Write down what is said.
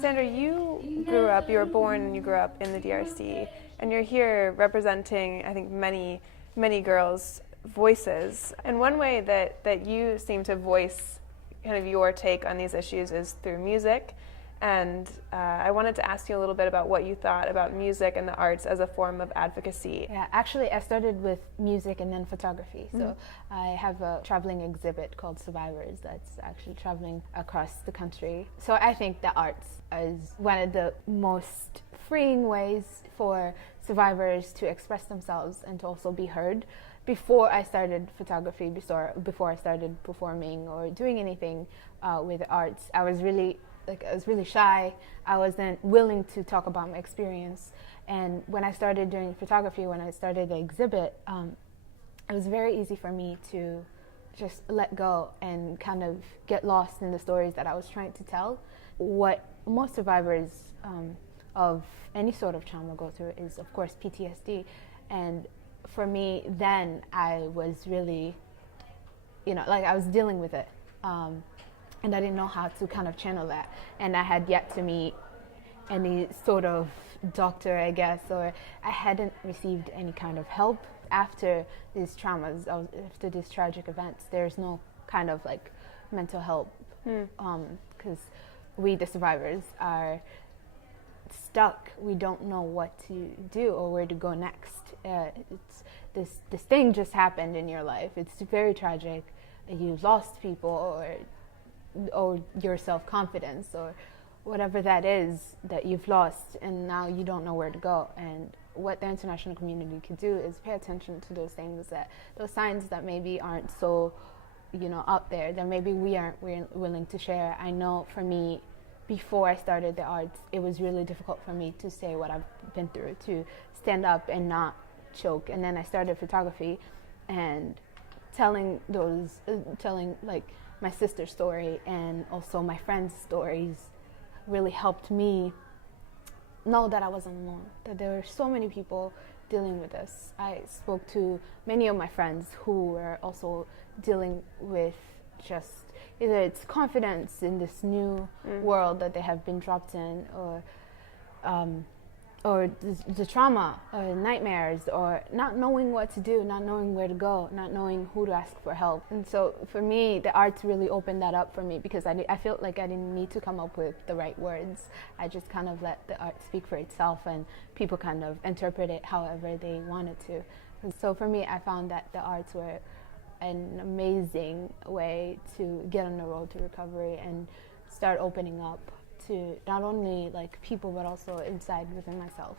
Sandra, you were born and you grew up in the DRC, and you're here representing, I think, many girls' voices. And one way that you seem to voice kind of your take on these issues is through music. And I wanted to ask you a little bit about what you thought about music and the arts as a form of advocacy. Yeah, actually, I started with music and then photography. So I have a traveling exhibit called Survivors that's actually traveling across the country. So I think the arts is one of the most freeing ways for survivors to express themselves and to also be heard. Before I started photography, before I started performing or doing anything with the arts, I was really shy. I wasn't willing to talk about my experience. And when I started doing photography, when I started the exhibit, it was very easy for me to just let go and kind of get lost in the stories that I was trying to tell. What most survivors of any sort of trauma go through is, of course, PTSD. And for me, then I was really, I was dealing with it. And I didn't know how to kind of channel that. And I had yet to meet any sort of doctor, I guess, or I hadn't received any kind of help after these traumas, after these tragic events. There's no kind of like mental help because we, the survivors, are stuck. We don't know what to do or where to go next. It's this thing just happened in your life. It's very tragic. You've lost people or your self-confidence or whatever that is that you've lost, and now you don't know where to go. And what the international community could do is pay attention to those things, those signs that maybe aren't so out there, that maybe we're willing to share. I know for me, before I started the arts, it was really difficult for me to say what I've been through, to stand up and not choke. And then I started photography, and telling like my sister's story and also my friends' stories really helped me know that I wasn't alone, that there were so many people dealing with this. I spoke to many of my friends who were also dealing with just either it's confidence in this new world that they have been dropped in, or the trauma, or nightmares, or not knowing what to do, not knowing where to go, not knowing who to ask for help. And so for me, the arts really opened that up for me, because I felt like I didn't need to come up with the right words. I just kind of let the art speak for itself, and people kind of interpret it however they wanted to. And so for me, I found that the arts were an amazing way to get on the road to recovery and start opening up to not only like people but also inside within myself.